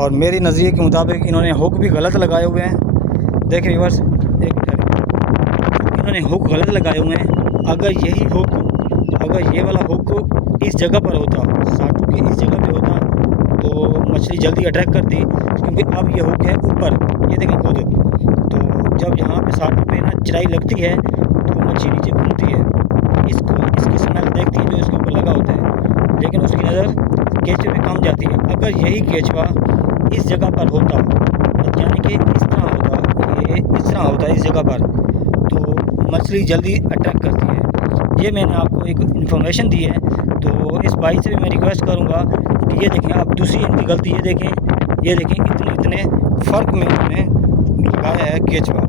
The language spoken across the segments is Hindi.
और मेरी नज़रिए के मुताबिक इन्होंने हुक भी गलत लगाए हुए हैं। देखें व्यूअर्स, एक मिनट, इन्होंने हुक गलत लगाए हुए हैं। अगर यही हुक, अगर ये वाला हुक इस जगह पर होता, साटू के इस जगह पे होता, तो मछली जल्दी अट्रैक्ट करती। क्योंकि अब ये हुक है ऊपर, ये देखें खुद, तो जब यहाँ पे साटू पे ना चराई लगती है तो मछली नीचे घूमती है, इसकी स्मेल देखती है जो इसके ऊपर लगा होता है, लेकिन उसकी नज़र केचवे पे कम जाती है। अगर यही केचवा इस जगह पर होता, यानी कि इस तरह होता, ये इस तरह होता इस जगह पर, तो मछली जल्दी अट्रैक्ट करती है। ये मैंने आपको एक इन्फॉर्मेशन दी है। तो इस भाई से भी मैं रिक्वेस्ट करूँगा कि ये देखें, अब दूसरी इनकी गलती ये देखें, ये देखें इतने फ़र्क में इन्होंने लगाया है केचवा,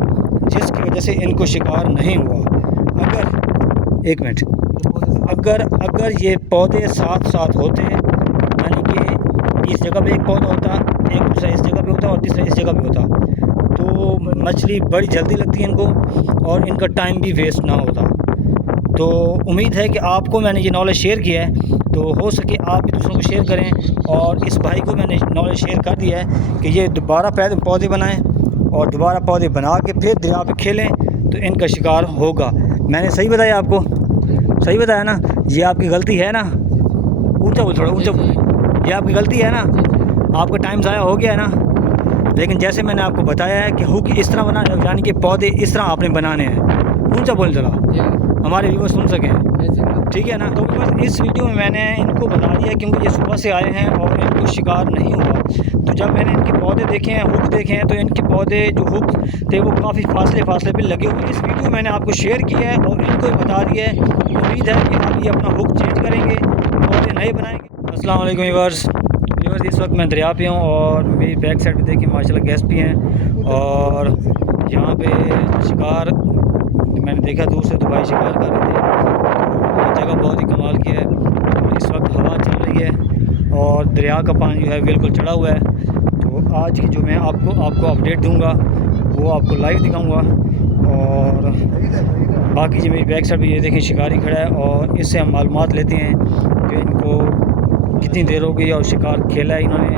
जिसकी वजह से इनको शिकार नहीं हुआ। अगर एक मिनट, अगर ये पौधे साथ साथ होते, यानी कि इस जगह पे एक पौधा होता, एक दूसरा इस जगह पे होता और तीसरा इस जगह पे होता, तो मछली बड़ी जल्दी लगती है इनको और इनका टाइम भी वेस्ट ना होता। तो उम्मीद है कि आपको मैंने ये नॉलेज शेयर किया है, तो हो सके आप भी दूसरों को शेयर करें। और इस भाई को मैंने नॉलेज शेयर कर दिया है कि ये दोबारा पौधे बनाएं और दोबारा पौधे बना के फिर दरिया पे खेलें, तो इनका शिकार होगा। मैंने सही बताया आपको? सही बताया ना? ये आपकी गलती है ना? ऊंचा बोल, थोड़ा ऊंचा बोल। ये आपकी गलती है ना? आपका टाइम ज़ाया हो गया है ना? लेकिन जैसे मैंने आपको बताया है कि हुक इस तरह बना, यानी कि पौधे इस तरह आपने बनाने हैं। ऊंचा बोल जरा, हमारे व्यूअर्स सुन सकें, ठीक है ना? तो बस इस वीडियो में मैंने इनको बता दिया, क्योंकि ये सुबह से आए हैं और इनको शिकार नहीं हुआ। तो जब मैंने इनके पौधे देखे हैं, हुक देखे हैं, तो इनके पौधे जो हुक थे वो काफ़ी फासले पे लगे हुए। इस वीडियो में मैंने आपको शेयर किया है और इनको बता दिया है। उम्मीद है कि आप ये अपना हुक चेंज करेंगे, पौधे नए बनाएंगे। अस्सलाम वालेकुम व्यूअर्स, इस वक्त मैं दरिया पे हूँ और मेरी बैक साइड पे देखिए माशाल्लाह गेस्ट भी हैं। और यहाँ पे शिकार मैंने देखा दूर से, तो भाई शिकार कर रहे थे। तो ये जगह बहुत ही कमाल की है। तो इस वक्त हवा चल रही है और दरिया का पानी जो है बिल्कुल चढ़ा हुआ है। तो आज की जो मैं आपको अपडेट दूंगा वो आपको लाइव दिखाऊंगा। और बाकी जो मेरी बैक साइड पे ये देखें शिकारी खड़ा है और इससे हम मालूमात लेते हैं कि इनको कितनी देर हो गई और शिकार खेला है इन्होंने,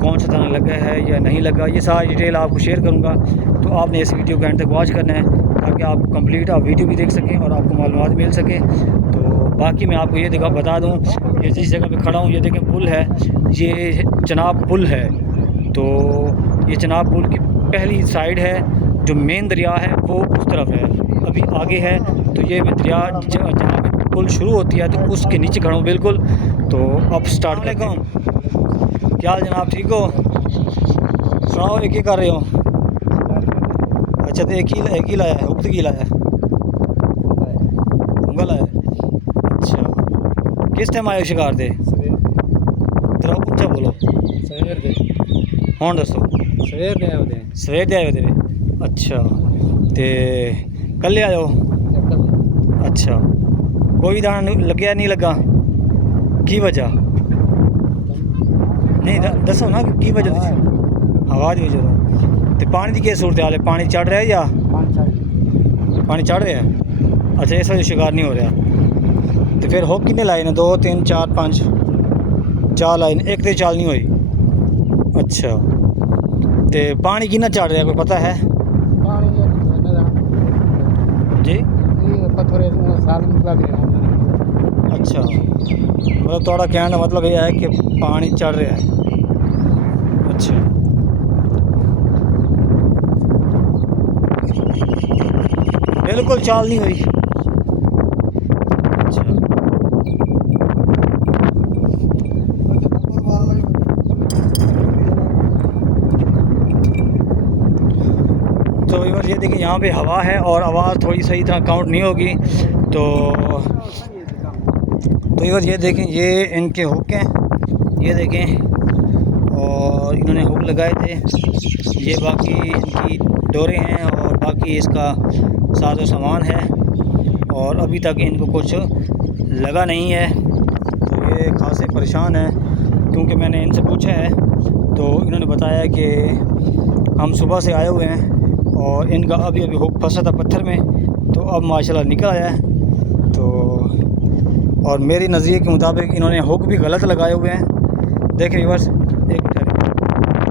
कौन सा दाना लगा है या नहीं लगा, ये सारी डिटेल आपको शेयर करूंगा। तो आपने इस वीडियो को एंड तक वॉच करना है ताकि आप कंप्लीट आप वीडियो भी देख सकें और आपको मालूमात मिल सके। तो बाकी मैं आपको ये बता दूं, ये जिस जगह पे खड़ा हूँ ये देखें पुल है, ये चनाब पुल है। तो ये चनाब पुल की पहली साइड है, जो मेन दरिया है वो उस तरफ है, अभी आगे है। तो ये दरिया जहाँ पे पुल शुरू होती है तो उसके नीचे खड़ा हूँ बिल्कुल। तो अब स्टार्ट करते हैं। क्या हाल जनाब, ठीक हो? सुनाओ, एक ही कर रहे हो? अच्छा, तो एक ही लाया है, हुक की लाया है, उंगल है। अच्छा, किस टाइम आए शिकार दे? जरा ऊंचा बोलो। सवेर दे हाँ दसो। सवेर दे आए सवेर दे आए थे? अच्छा, तो कल आए हो? अच्छा, कोई दाना लग्या नहीं लगा? की वजह नहीं दसो ना, की वजह? हवा की वजह। तो पानी की क्या सूरत हाल है? पानी चढ़ रहा है या पानी चढ़ रहा है? अच्छा, इस वजह शिकार नहीं हो रहा। तो फिर हो कितने लाए ने? 2 3 4 5 4 लाए, एक तो चाल नहीं हुई। अच्छा, तो पानी कितना चढ़ रहा है, कोई पता है जी? अच्छा, मतलब थोड़ा कहने का मतलब यह है कि पानी चढ़ रहा है। अच्छा, बिल्कुल चाल नहीं हुई। अच्छा, तो बस ये देखिए यहाँ पे हवा है और आवाज़ थोड़ी सही तरह काउंट नहीं होगी। तो ये देखें, ये इनके हुक हैं, ये देखें, और इन्होंने हुक लगाए थे। ये बाकी इनकी डोरे हैं और बाकी इसका साजो सामान है और अभी तक इनको कुछ लगा नहीं है। तो ये खासे परेशान हैं, क्योंकि मैंने इनसे पूछा है तो इन्होंने बताया कि हम सुबह से आए हुए हैं और इनका अभी हुक फंसा था पत्थर में, तो अब माशाल्लाह निकल आया है। तो और मेरी नज़रिए के मुताबिक इन्होंने हुक भी गलत लगाए हुए हैं। देखें व्यूअर्स, एक मिनट,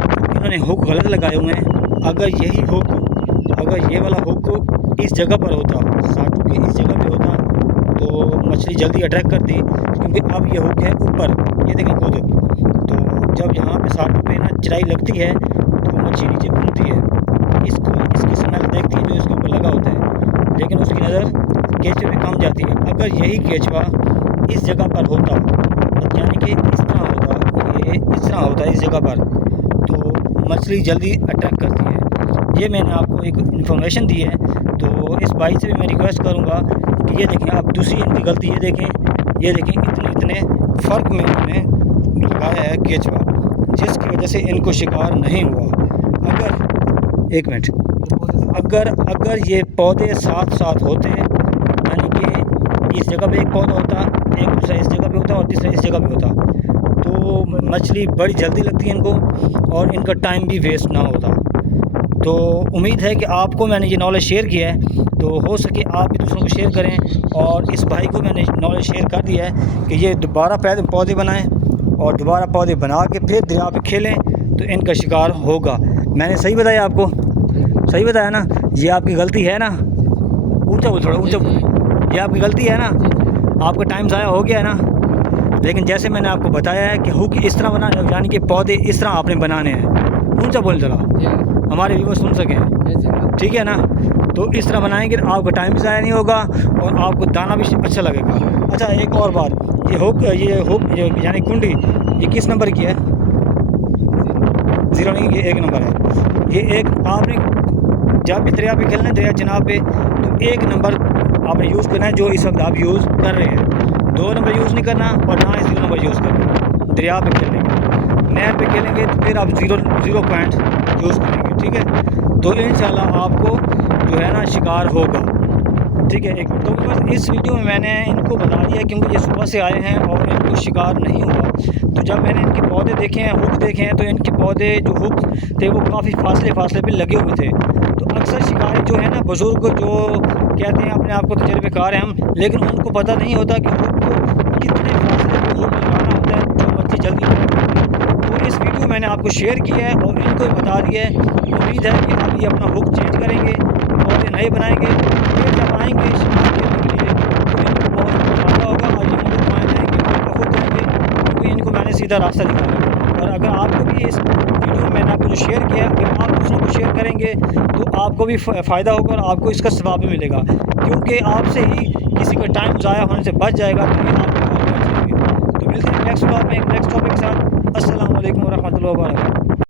इन्होंने हुक गलत लगाए हुए हैं। अगर यही हुक, अगर ये वाला हुक इस जगह पर होता, साटू के इस जगह पे होता, तो मछली जल्दी अट्रैक्ट करती, क्योंकि अब ये हुक है ऊपर, ये देखें खुद। तो जब यहाँ पे साटू पे ना चिराई लगती है तो मछली नीचे घूमती है, इसकी स्मेल देखती है जो इसके ऊपर लगा होता है, लेकिन उसकी नज़र केचवे पे कम जाती है। अगर यही केचवा इस जगह पर होता, यानी कि इस तरह होता, ये इस तरह होता इस जगह पर, तो मछली जल्दी अटैक करती है। ये मैंने आपको एक इन्फॉर्मेशन दी है। तो इस भाई से भी मैं रिक्वेस्ट करूँगा कि ये देखें, अब दूसरी इनकी गलती ये देखें, इतने फ़र्क में इन्होंने लगाया है केचवा, जिसकी वजह से इनको शिकार नहीं हुआ। अगर एक मिनट, अगर ये पौधे साथ होते, यानी कि इस जगह पे एक पौधा होता, एक दूसरा इस जगह पे होता और तीसरा इस जगह पे होता, तो मछली बड़ी जल्दी लगती है इनको और इनका टाइम भी वेस्ट ना होता। तो उम्मीद है कि आपको मैंने ये नॉलेज शेयर किया है, तो हो सके आप भी दूसरों को शेयर करें। और इस भाई को मैंने नॉलेज शेयर कर दिया है कि ये दोबारा पौधे बनाएं और दोबारा पौधे बना के फिर दरिया पे खेलें, तो इनका शिकार होगा। मैंने सही बताया आपको? सही बताया ना? ये आपकी गलती है ना? ऊंचा बोल, थोड़ा ऊंचा बोल। ये आपकी गलती है ना? आपका टाइम ज़ाया हो गया है ना? लेकिन जैसे मैंने आपको बताया है कि हुक इस तरह बना, यानी कि पौधे इस तरह आपने बनाने हैं। ऊंचा बोल जरा, हमारे व्यूअर्स सुन सकें, ठीक है ना? तो इस तरह बनाएंगे आपका टाइम भी ज़ाया नहीं होगा और आपको दाना भी अच्छा लगेगा। अच्छा, एक और बात, ये हुक यानी कुंडी, ये किस नंबर की है? 0 नहीं, ये 1 नंबर है। ये एक आपने जब भी दरिया पे खेलना है, दरिया जनाब पे, तो 1 नंबर आपने यूज़ करना है, जो इस वक्त आप यूज़ कर रहे हैं। 2 नंबर यूज़ नहीं करना और ना ही 0 नंबर यूज़ करना। दरिया पे खेलेंगे, नहर पे खेलेंगे तो फिर आप 0 पॉइंट यूज़ करेंगे, ठीक है? तो इंशाल्लाह आपको जो है ना शिकार होगा, ठीक है। एक तो बस इस वीडियो में मैंने इनको बता दिया, क्योंकि ये सुबह से आए हैं और इनको शिकार नहीं हुआ। तो जब मैंने इनके पौधे देखे हैं, हुक देखे हैं, तो इनके पौधे जो हुक थे वो काफ़ी फासले पे लगे हुए थे। तो अक्सर शिकारी जो है ना, बुज़ुर्ग जो कहते हैं अपने आप को तजर्बेकार हैं हम, लेकिन उनको पता नहीं होता कि हुक को कितने फासले पे हुक लगाना होता है जो मछली जल्दी पकड़े। तो इस वीडियो मैंने आपको शेयर किया है और इनको बता दिया है। उम्मीद है कि अब ये अपना हुक चेंज करेंगे, पौधे नए बनाएंगे, फिर जब आएँगे शिकार खेलने के लिए तो इनको बहुत फ़ायदा होगा और ये मुझे दुआएँ देंगे, बहुत देंगे, क्योंकि इनको मैंने सीधा रास्ता दिखाया। और अगर आपको भी इस वीडियो में मैंने आपको जो शेयर किया, अगर आप दूसरों को शेयर करेंगे तो आपको भी फ़ायदा होगा और आपको इसका सवाब भी मिलेगा, क्योंकि आपसे ही किसी का टाइम ज़ाया होने से बच जाएगा। तो ये आपको बहुत बच जाएंगे। तो मिलते हैं नेक्स्ट व्लॉग में एक नेक्स्ट टॉपिक के साथ। अस्सलाम वालेकुम व रहमतुल्लाहि व बरकातहू।